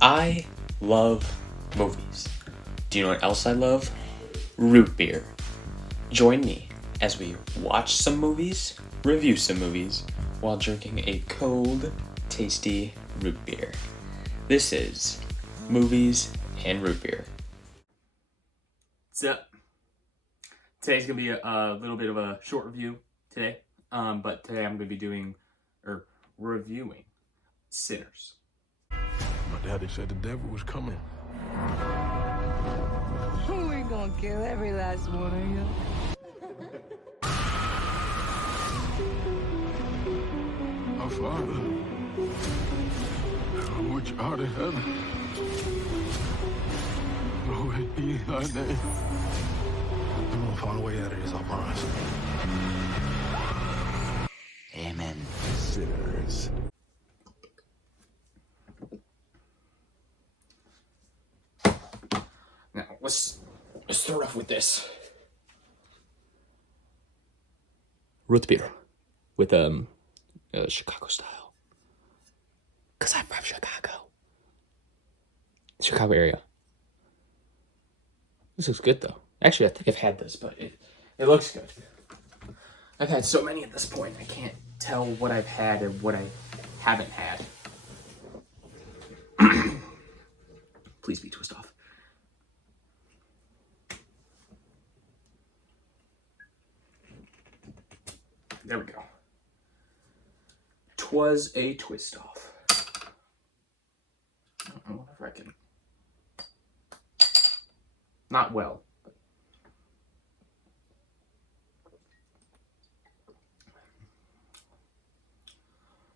I love movies. Do you know what else I love? Root beer. Join me as we watch some movies, review some movies, while drinking a cold, tasty root beer. This is Movies and Root Beer. So today's gonna be a little bit of a short review today, but today I'm gonna be reviewing Sinners. My daddy said the devil was coming. We're gonna kill every last one of you. Our Father, which art in heaven, hallowed be thy name. I'm gonna find a way out of this, I promise. Amen. Sinners. Now let's start off with this root beer with Chicago style, cause I'm from Chicago area. This looks good though. Actually, I think I've had this, but it looks good. I've had so many at this point, I can't tell what I've had and what I haven't had. Please be twist off. There we go. 'Twas a twist off. I wonder if I can. Not well.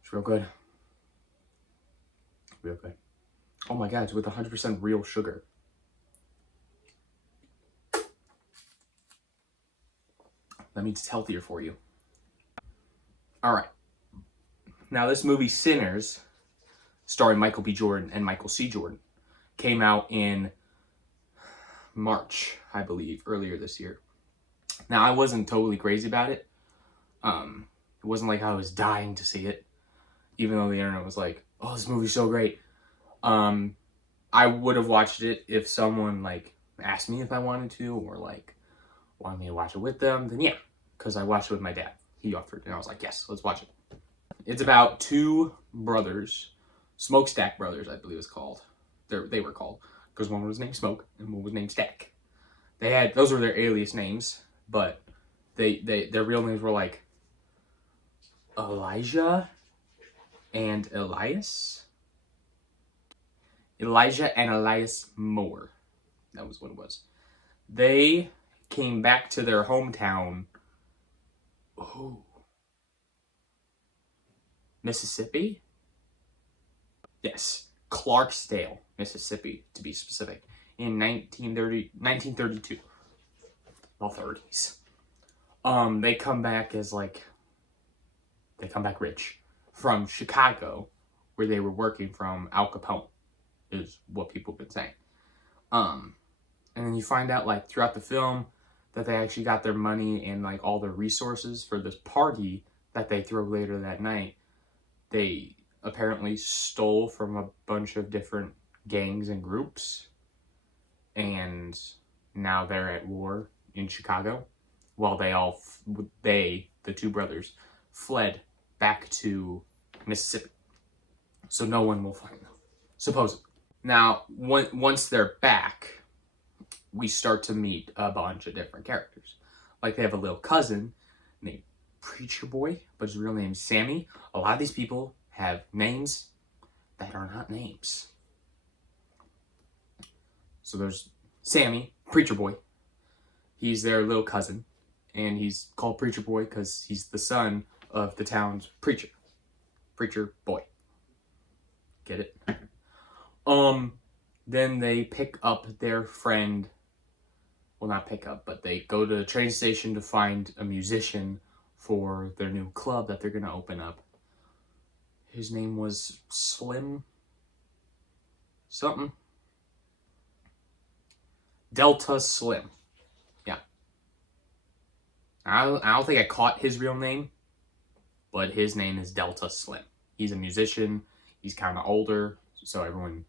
It's real good. Real good. Oh my god, it's with 100% real sugar. That means it's healthier for you. Alright. Now this movie, Sinners, starring Michael B. Jordan and Michael C. Jordan, came out in March, I believe, earlier this year. Now, I wasn't totally crazy about it. It wasn't like I was dying to see it, even though the internet was like, oh, this movie's so great. I would have watched it if someone, like, asked me if I wanted to, or, like, wanted me to watch it with them, then yeah, because I watched it with my dad. He offered, and I was like, yes, let's watch it. It's about two brothers, Smokestack Brothers, I believe it's called. They were called, because one was named Smoke and one was named Stack. Those were their alias names, but their real names were like Elijah and Elias. Elijah and Elias Moore. That was what it was. They came back to their hometown. Oh. Mississippi? Yes, Clarksdale, Mississippi, to be specific, in 1932. The 30s. They come back rich from Chicago, where they were working from Al Capone, is what people have been saying. And then you find out, like, throughout the film that they actually got their money and, like, all their resources for this party that they throw later that night. They apparently stole from a bunch of different gangs and groups, and now they're at war in Chicago, while the two brothers, fled back to Mississippi, so no one will find them, supposedly. Now, once they're back, we start to meet a bunch of different characters. Like, they have a little cousin named Preacher Boy, but his real name is Sammy. A lot of these people have names that are not names. So there's Sammy, Preacher Boy. He's their little cousin, and he's called Preacher Boy because he's the son of the town's preacher. Preacher Boy. Get it? Then they pick up their friend. Well, not pick up, but they go to the train station to find a musician for their new club that they're going to open up. His name was Slim something. Delta Slim. Yeah. I don't think I caught his real name, but his name is Delta Slim. He's a musician. He's kind of older, so everyone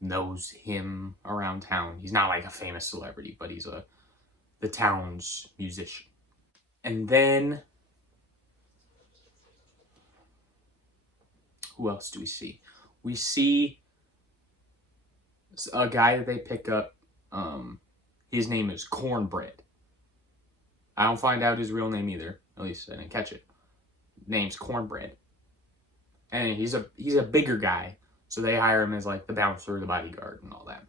knows him around town. He's not like a famous celebrity, but he's the town's musician. And then who else do we see? We see a guy that they pick up. His name is Cornbread. I don't find out his real name either. At least I didn't catch it. Name's Cornbread. And he's a bigger guy, so they hire him as like the bouncer, the bodyguard, and all that.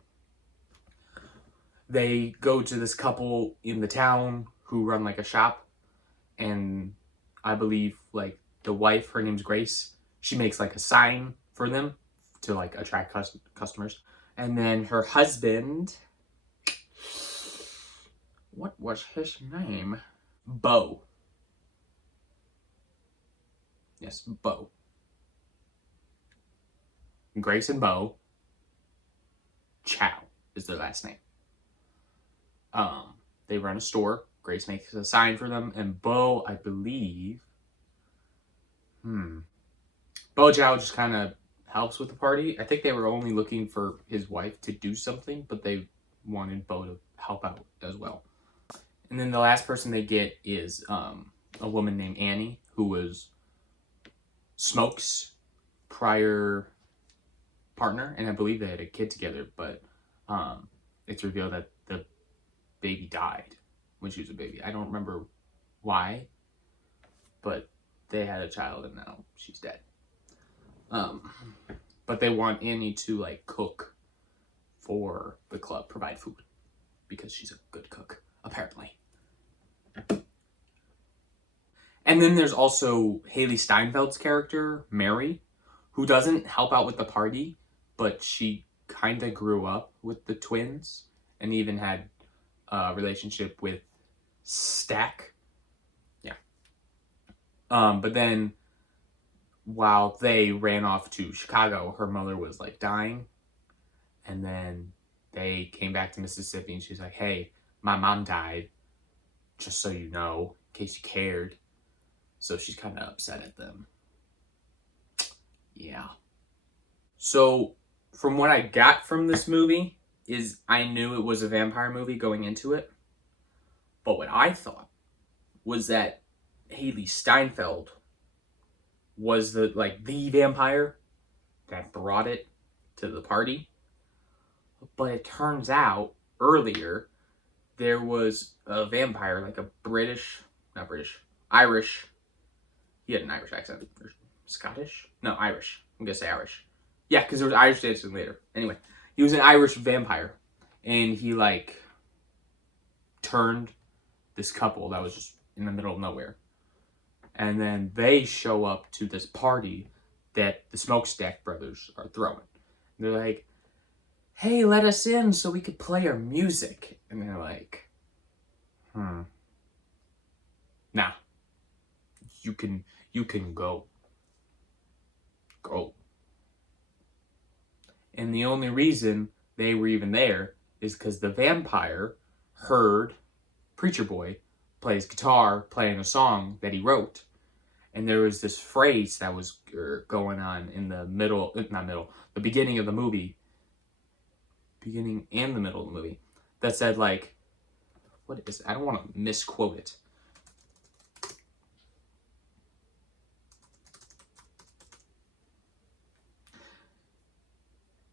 They go to this couple in the town who run like a shop, and I believe like the wife, her name's Grace, she makes like a sign for them to like attract customers. And then her husband, what was his name? Bo. Yes, Bo. Grace and Bo. Chow is their last name. They run a store. Grace makes a sign for them, and Bo, I believe, Bo Chow just kind of helps with the party. I think they were only looking for his wife to do something, but they wanted Bo to help out as well. And then the last person they get is a woman named Annie, who was Smoke's prior partner, and I believe they had a kid together, but it's revealed that the baby died when she was a baby. I don't remember why, but they had a child and now she's dead. But they want Annie to like cook for the club, provide food, because she's a good cook, apparently. And then there's also Haley Steinfeld's character, Mary, who doesn't help out with the party, but she kind of grew up with the twins and even had a relationship with Stack. Yeah. But then while they ran off to Chicago, her mother was like dying. And then they came back to Mississippi and she's like, hey, my mom died, just so you know, in case you cared. So she's kind of upset at them. Yeah. So from what I got from this movie is I knew it was a vampire movie going into it. But what I thought was that Haley Steinfeld was the vampire that brought it to the party. But it turns out earlier there was a vampire, like a Irish. He had an Irish accent. Or Scottish? No, Irish. I'm gonna say Irish. Yeah, because there was Irish dancing later. Anyway, he was an Irish vampire. And he turned this couple that was just in the middle of nowhere. And then they show up to this party that the Smokestack brothers are throwing. And they're like, hey, let us in so we could play our music. And they're like, nah, you can go. Go. And the only reason they were even there is because the vampire heard Preacher Boy play his guitar playing a song that he wrote. And there was this phrase that was going on in the the beginning of the movie, beginning and the middle of the movie, that said like, what is it? I don't want to misquote it.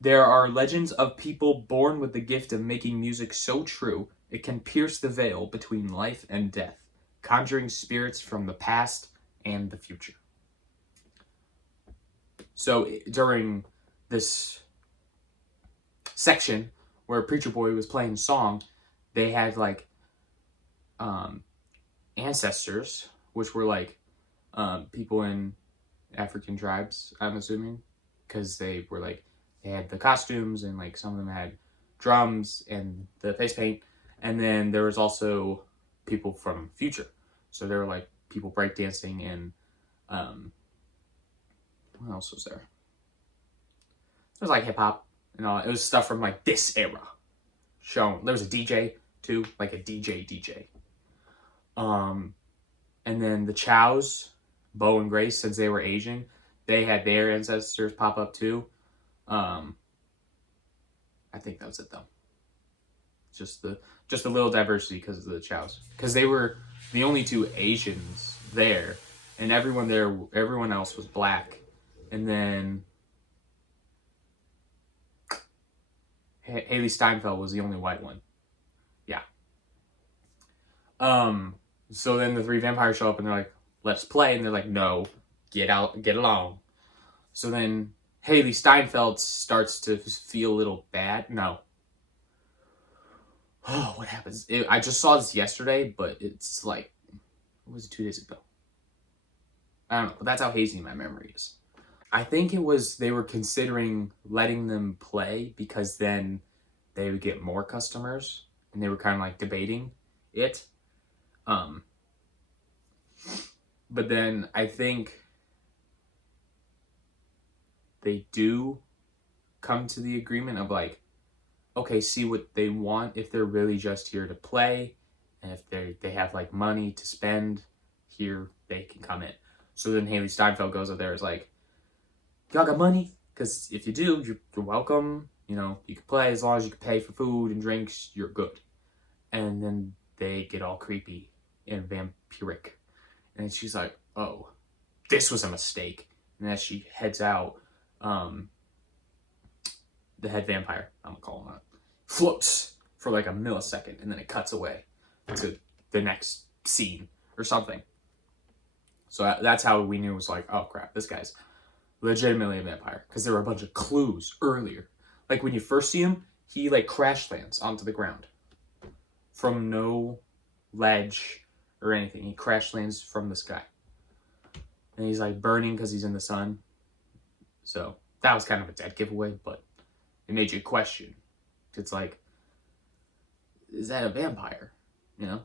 There are legends of people born with the gift of making music so true it can pierce the veil between life and death, conjuring spirits from the past and the future. So during this section where Preacher Boy was playing a song, they had ancestors, which were people in African tribes, I'm assuming, because they had the costumes and some of them had drums and the face paint. And then there was also people from future. So there were people breakdancing and what else was there? There was hip hop and all. It was stuff from this era shown. There was a DJ too, a DJ. And then the Chows, Bo and Grace, since they were Asian, they had their ancestors pop up too. I think that was it though. Just a little diversity because of the chows, because they were the only two Asians there, and everyone else was black, and then Haley Steinfeld was the only white one. Yeah. So then the three vampires show up and they're like, "Let's play," and they're like, "No, get out, get along." So then Haley Steinfeld starts to feel a little bad. No. Oh, what happens? I just saw this yesterday, but it's like, what was it, 2 days ago? I don't know, but that's how hazy my memory is. I think it was they were considering letting them play because then they would get more customers, and they were kind of like debating it. But then I think they do come to the agreement of like, okay, see what they want, if they're really just here to play, and if they have like money to spend here, they can come in. So then Haley Steinfeld goes up there, is like, y'all got money? Because if you do, you're welcome. You know, you can play as long as you can pay for food and drinks, you're good. And then they get all creepy and vampiric. And she's like, oh, this was a mistake. And as she heads out, the head vampire, I'm gonna call him that, floats for like a millisecond, and then it cuts away to the next scene or something. So that's how we knew it was like, oh crap, this guy's legitimately a vampire, because there were a bunch of clues earlier. Like when you first see him, he like crash lands onto the ground from no ledge or anything. He crash lands from the sky, and he's like burning because he's in the sun. So that was kind of a dead giveaway, but it made you question. It's like, is that a vampire? You know?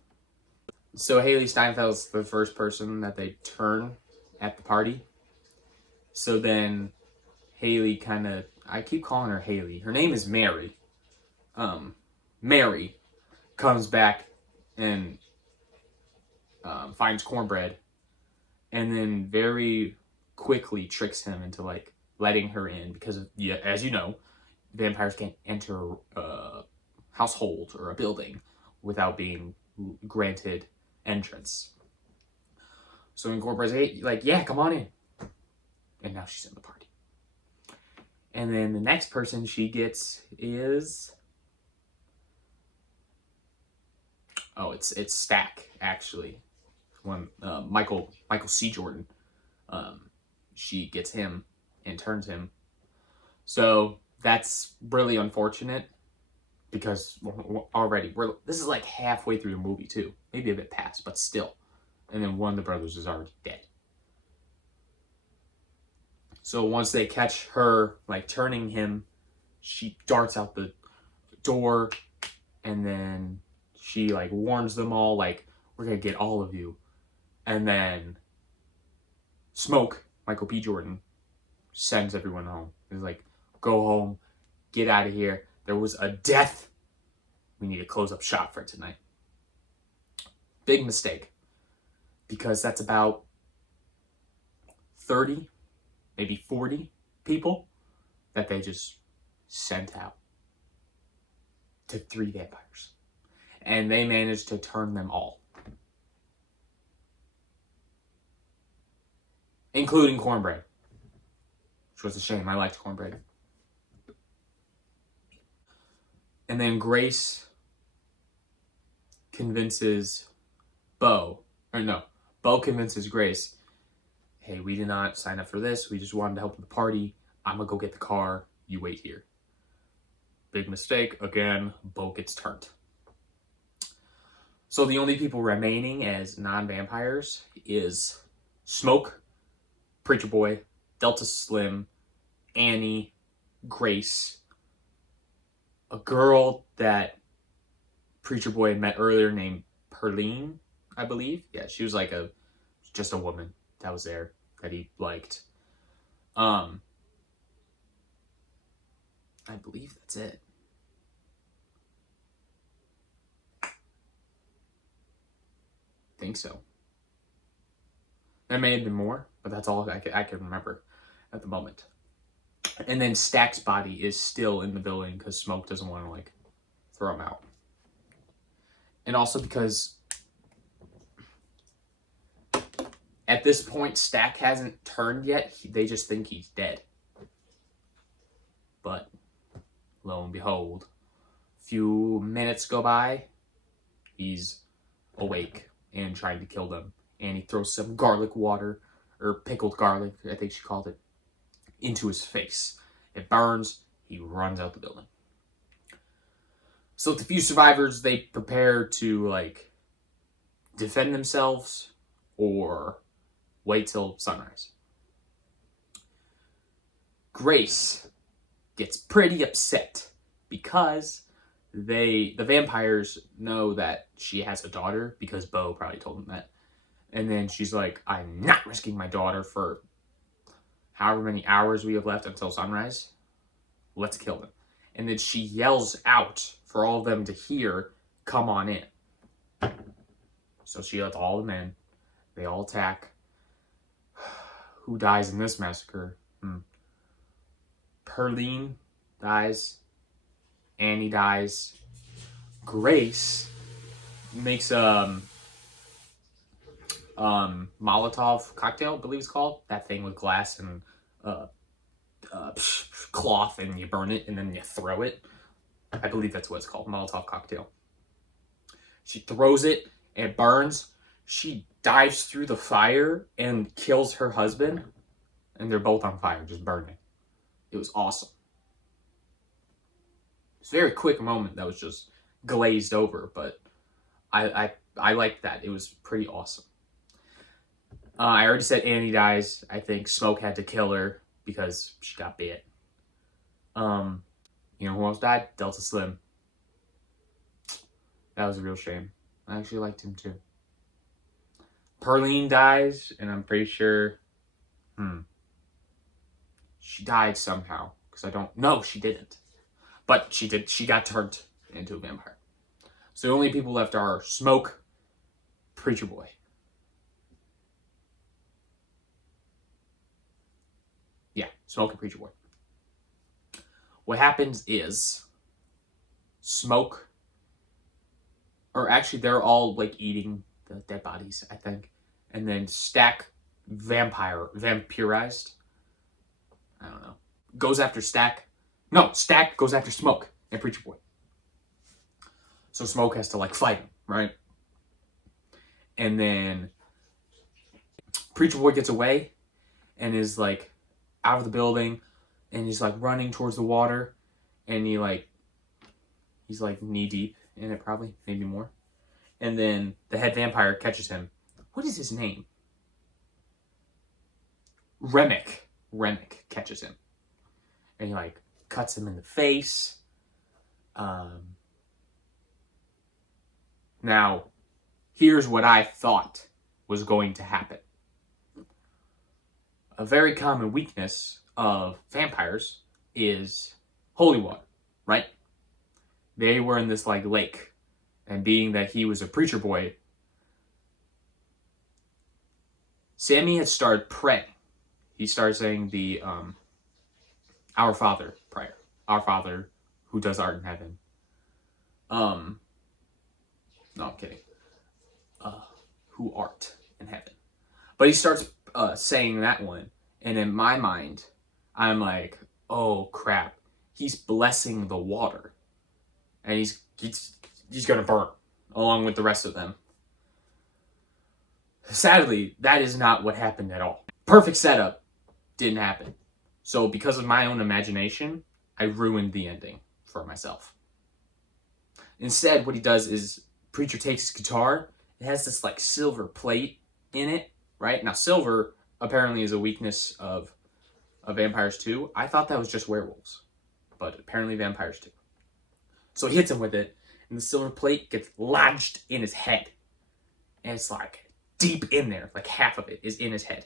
So Haley Steinfeld's the first person that they turn at the party. So then Haley kind of, I keep calling her Haley. Her name is Mary. Mary comes back and finds cornbread, and then very quickly tricks him into like letting her in, because yeah, as you know, vampires can't enter a household or a building without being granted entrance. So incorporates, hey, like, yeah, come on in. And now she's in the party. And then the next person she gets is, oh, it's Stack, actually. One Michael C. Jordan. She gets him and turns him. So that's really unfortunate, because already this is like halfway through the movie too, maybe a bit past, but still. And then one of the brothers is already dead. So once they catch her like turning him, she darts out the door, and then she like warns them all, like, we're gonna get all of you. And then Smoke, Michael B. Jordan, sends everyone home. He's like, go home, get out of here. There was a death. We need to close up shop for tonight. Big mistake, because that's about 30, maybe 40 people that they just sent out to 3 vampires. And they managed to turn them all. Including cornbread. Which was a shame. I liked cornbread. And then Grace convinces Bo convinces Grace, hey, we did not sign up for this. We just wanted to help with the party. I'm going to go get the car. You wait here. Big mistake. Again, Bo gets turned. So the only people remaining as non-vampires is Smoke, Preacher Boy, Delta Slim, Annie, Grace, a girl that Preacher Boy met earlier named Perline, I believe. Yeah, she was like just a woman that was there that he liked. I believe that's it. Think so. There may have been more, but that's all I can remember at the moment. And then Stack's body is still in the building because Smoke doesn't want to, like, throw him out. And also because at this point, Stack hasn't turned yet. They just think he's dead. But lo and behold, a few minutes go by, he's awake and trying to kill them. And he throws some garlic water, or pickled garlic, I think she called it, into his face. It burns. He runs out the building. So with the few survivors, they prepare to, like, defend themselves or wait till sunrise. Grace gets pretty upset because the vampires know that she has a daughter because Bo probably told them that. And then she's like, I'm not risking my daughter for however many hours we have left until sunrise. Let's kill them. And then she yells out for all of them to hear, come on in. So she lets all the men. They all attack. Who dies in this massacre? Perline dies. Annie dies. Grace makes Molotov cocktail, I believe it's called. That thing with glass and cloth, and you burn it and then you throw it. I believe that's what it's called, Molotov cocktail. She throws it and it burns. She dives through the fire and kills her husband, and they're both on fire, just burning. It was awesome. It's a very quick moment that was just glazed over, but I liked that. It was pretty awesome. I already said Annie dies. I think Smoke had to kill her because she got bit. You know who else died? Delta Slim. That was a real shame. I actually liked him too. Perline dies, and I'm pretty sure... She died somehow. Because I don't... No, she didn't. But she did. She got turned into a vampire. So the only people left are Smoke, Preacher Boy. Yeah, Smoke and Preacher Boy. What happens is Smoke... Or actually, they're all, like, eating the dead bodies, I think. And then Stack vampirized. I don't know. Goes after Stack. No, Stack goes after Smoke and Preacher Boy. So Smoke has to, like, fight him, right? And then Preacher Boy gets away and is, like, out of the building. And he's, like, running towards the water. And he's, like, knee deep in it, probably. Maybe more. And then the head vampire catches him. What is his name? Remick. Remick catches him. And he, like, cuts him in the face. Now, here's what I thought was going to happen. A very common weakness of vampires is holy water, right? They were in this, like, lake. And being that he was a preacher boy, Sammy had started praying. He started saying the Our Father prayer. Our Father who does art in heaven. No, I'm kidding. Who art in heaven. But he starts saying that one. And in my mind, I'm like, oh crap. He's blessing the water. And he's going to burn along with the rest of them. Sadly, that is not what happened at all. Perfect setup. Didn't happen. So because of my own imagination, I ruined the ending for myself. Instead, what he does is Preacher takes his guitar. It has this, like, silver plate in it, right? Now, silver apparently is a weakness of vampires too. I thought that was just werewolves, but apparently vampires too. So he hits him with it, and the silver plate gets lodged in his head. And it's, like, deep in there. Like, half of it is in his head.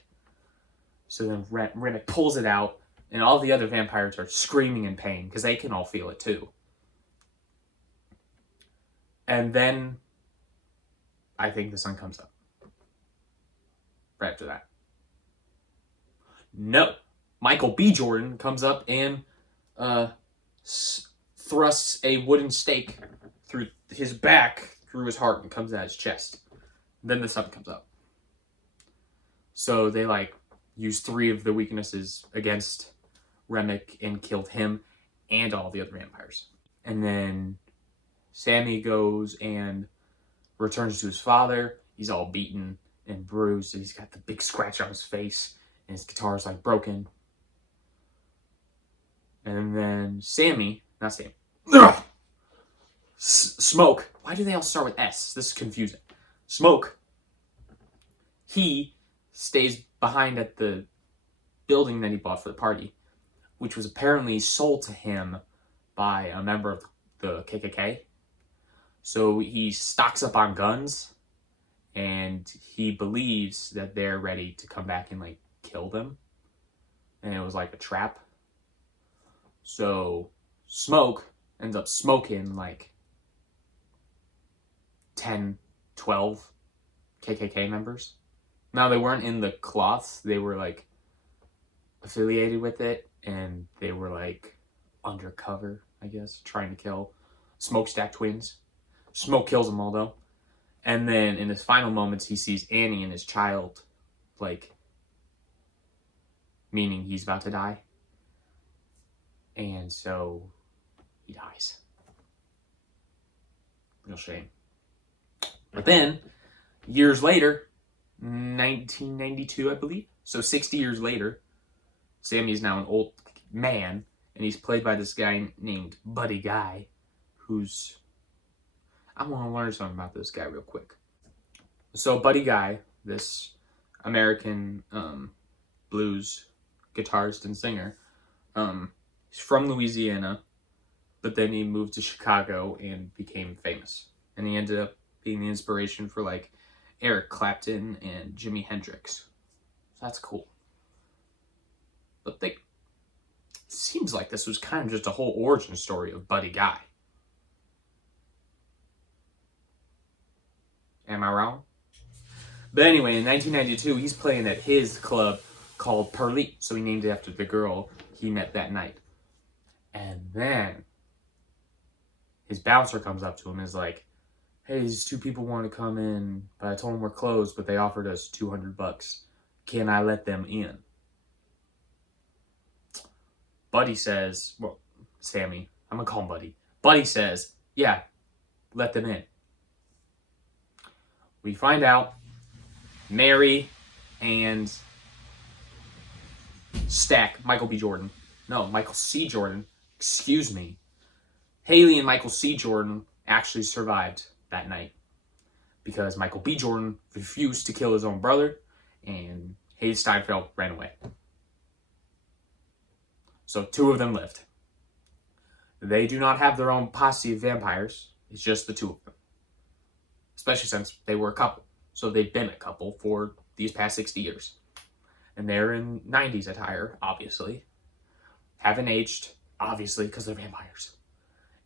So then Remick pulls it out, and all the other vampires are screaming in pain, because they can all feel it too. And then I think the sun comes up. Right after that. No. Michael B. Jordan comes up and thrusts a wooden stake through his back, through his heart, and comes out his chest. Then the sun comes up. So they used 3 of the weaknesses against Remick and killed him and all the other vampires. And then Sammy goes and returns to his father. He's all beaten and bruised, and he's got the big scratch on his face, and his guitar's broken. And then Smoke. Why do they all start with S? This is confusing. Smoke. He stays behind at the building that he bought for the party, which was apparently sold to him by a member of the KKK. So he stocks up on guns, and he believes that they're ready to come back and kill them. And it was a trap. So Smoke ends up smoking 10, 12 KKK members. Now, they weren't in the cloths. They were affiliated with it, and they were undercover, I guess, trying to kill Smokestack twins. Smoke kills them all, though. And then in his final moments, he sees Annie and his child, meaning he's about to die. And so he dies. Real shame. But then, years later, 1992, I believe, so 60 years later, Sammy is now an old man, and he's played by this guy named Buddy Guy, who's... I want to learn something about this guy real quick. So Buddy Guy, this American blues guitarist and singer, he's from Louisiana, but then he moved to Chicago and became famous. And he ended up being the inspiration for Eric Clapton and Jimi Hendrix. So that's cool. But it seems like this was kind of just a whole origin story of Buddy Guy. Am I wrong? But anyway, in 1992, he's playing at his club called Perlite. So he named it after the girl he met that night. And then his bouncer comes up to him and is like, hey, these 2 people want to come in, but I told them we're closed, but they offered us $200. Can I let them in? Buddy says, well, Sammy, I'm going to call him Buddy. Buddy says, yeah, let them in. We find out Mary and Michael C. Jordan, excuse me. Haley and Michael C. Jordan actually survived that night because Michael B. Jordan refused to kill his own brother and Haley Steinfeld ran away. So 2 of them lived. They do not have their own posse of vampires. It's just the 2 of them. Especially since they were a couple. So they've been a couple for these past 60 years. And they're in 90s attire, obviously. Haven't aged, obviously, because they're vampires.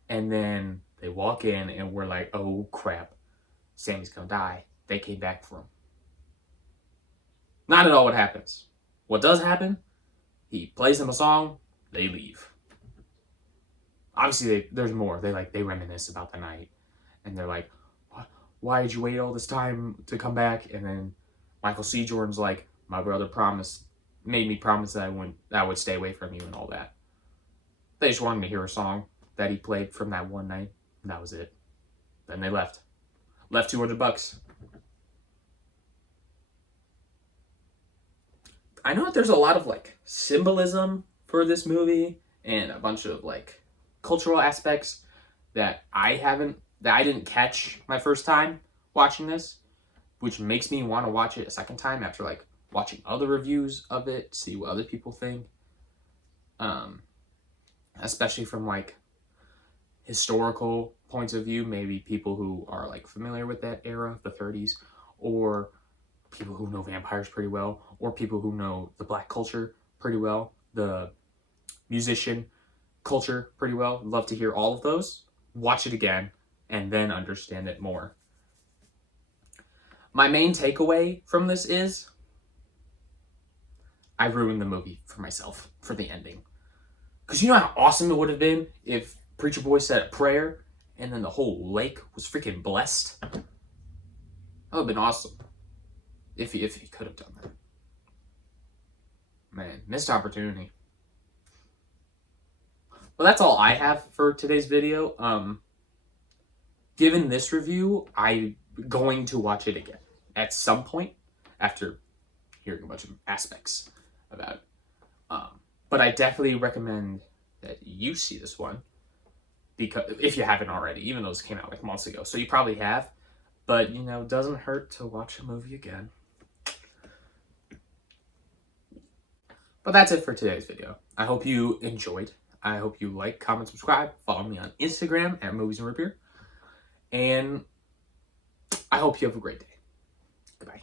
And then they walk in and we're like, oh crap, Sammy's gonna die. They came back for him. Not at all what happens. What does happen, he plays them a song, they leave. Obviously, there's more. They reminisce about the night. And they're like, why did you wait all this time to come back? And then Michael C. Jordan's like, my brother made me promise that I would stay away from you and all that. They just wanted to hear a song that he played from that one night. And that was it. Then they left. Left $200. I know that there's a lot of symbolism for this movie and a bunch of cultural aspects that I didn't catch my first time watching this, which makes me want to watch it a second time after watching other reviews of it, see what other people think. Especially from historical points of view, maybe people who are familiar with that era, the 30s, or people who know vampires pretty well, or people who know the black culture pretty well, the musician culture pretty well. Love to hear all of those. Watch it again and then understand it more. My main takeaway from this is I ruined the movie for myself for the ending. Because you know how awesome it would have been if Preacher Boy said a prayer and then the whole lake was freaking blessed? That would have been awesome. If he could have done that. Man, missed opportunity. Well, that's all I have for today's video. Given this review, I'm going to watch it again at some point after hearing a bunch of aspects about it. But I definitely recommend that you see this one, because if you haven't already, even though this came out like months ago, so you probably have. But you know, it doesn't hurt to watch a movie again. But that's it for today's video. I hope you enjoyed. I hope you like, comment, subscribe. Follow me on Instagram at Movies and Root Beer. And I hope you have a great day. Goodbye.